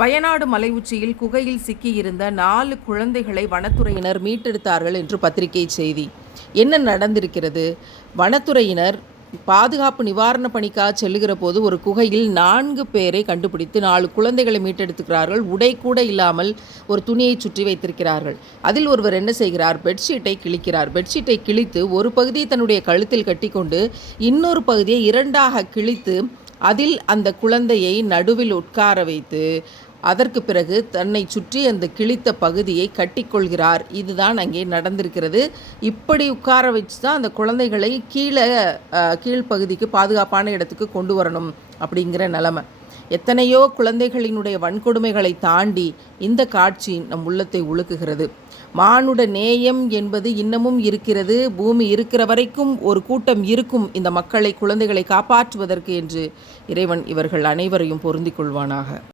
வயநாடு மலை உச்சியில் குகையில் சிக்கியிருந்த 4 குழந்தைகளை வனத்துறையினர் மீட்டெடுத்தார்கள் என்று பத்திரிகை செய்தி. என்ன நடந்திருக்கிறது? வனத்துறையினர் பாதுகாப்பு நிவாரண பணிக்காக செல்லுகிற போது ஒரு குகையில் 4 பேரை கண்டுபிடித்து 4 குழந்தைகளை மீட்டெடுத்துக்கிறார்கள். உடை கூட இல்லாமல் ஒரு துணியை சுற்றி வைத்திருக்கிறார்கள். அதில் ஒருவர் என்ன செய்கிறார்? பெட்ஷீட்டை கிழிக்கிறார். பெட்ஷீட்டை கிழித்து ஒரு பகுதியை தன்னுடைய கழுத்தில் கட்டிக்கொண்டு இன்னொரு பகுதியை 2ஆக கிழித்து அதில் அந்த குழந்தையை நடுவில் உட்கார வைத்து அதற்கு பிறகு தன்னை சுற்றி அந்த கிழித்த பகுதியை கட்டிக்கொள்கிறார். இதுதான் அங்கே நடந்திருக்கிறது. இப்படி உட்கார வச்சு தான் அந்த குழந்தைகளை கீழ்ப்பகுதிக்கு பாதுகாப்பான இடத்துக்கு கொண்டு வரணும் அப்படிங்கிற நிலைமை. எத்தனையோ குழந்தைகளினுடைய வன்கொடுமைகளை தாண்டி இந்த காட்சி நம் உள்ளத்தை உலுக்குகிறது. மானுட நேயம் என்பது இன்னமும் இருக்கிறது. பூமி இருக்கிற வரைக்கும் ஒரு கூட்டம் இருக்கும் இந்த மக்களை, குழந்தைகளை காப்பாற்றுவதற்கு என்று இறைவன் இவர்கள் அனைவரையும் பொருந்திக் கொள்வானாக.